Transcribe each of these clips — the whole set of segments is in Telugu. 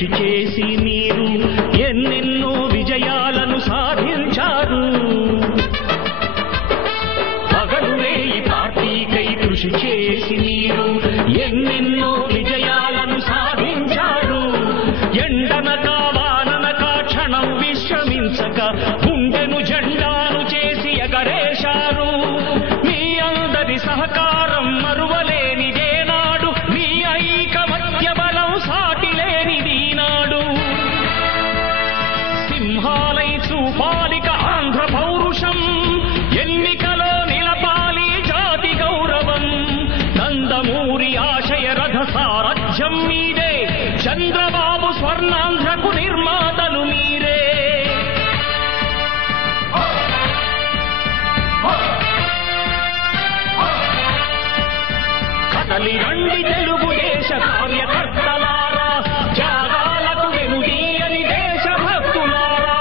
కృషి చేసి మీరు ఎన్నెన్నో విజయాలను సాధించారు. పగలురేయి పార్టీకై కృషి చేసి మీరు ఎన్నెన్నో విజయాలను సాధించారు. ఎండనక వాననక క్షణం విశ్రమించక గుండెను జెండాను చేసి ఎగరేశారు. మీ అందరి సహకారం మరువలేనిదే నాడు, మీ ఐకమత్య బలం సాటిలేనిది నాడు. సింహాలై చూపాలిక ఆంధ్ర పౌరుషం, ఎన్నికలో నిలపాలి జాతి గౌరవం. నందమూరి ఆశయ రథ సారథ్యం మీదే, చంద్రబాబు స్వర్ణాంధ్రకు నిర్మాతలు మీరే. కదలి రండి తెలుగుదేశ కార్యకర్తలారా, త్యాగాలకు వెనుదీయని దేశభక్తులారా.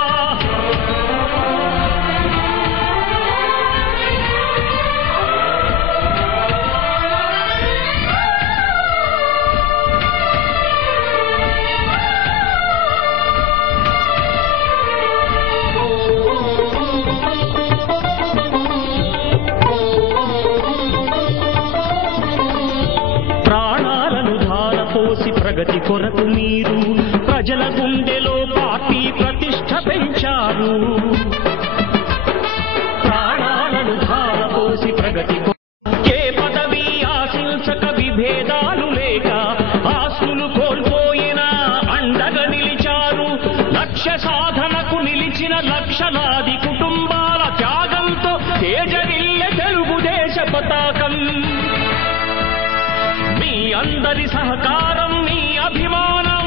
ప్రాణాలను ధారపోసి ప్రగతి కొరకు మీరు ప్రజల గుండెలో పార్టీ ప్రతిష్ఠ పెంచారు. ప్రాణాలను ధారపోసి ప్రగతి ఏ పదవి ఆశించక విభేదాలు లేక ఆస్తులు కోల్పోయినా అండగా నిలిచారు. లక్ష్య సాధనకు నిలిచిన లక్షలాది కుటుంబాల త్యాగంతో తేజరిల్లె తెలుగుదేశ పతాకం. మీ అందరి సహకారం, మీ అభిమానం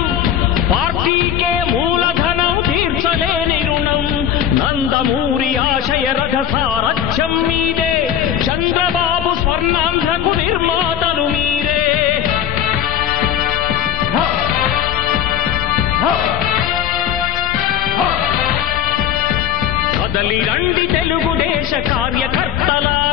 పార్టీకే మూలధనం, తీర్చలేని రుణం. నందమూరి ఆశయ రథ సారథ్యం మీదే, చంద్రబాబు స్వర్ణాంధ్రకు నిర్మాతలు మీరే. కదలి రండి తెలుగుదేశ కార్యకర్తలారా,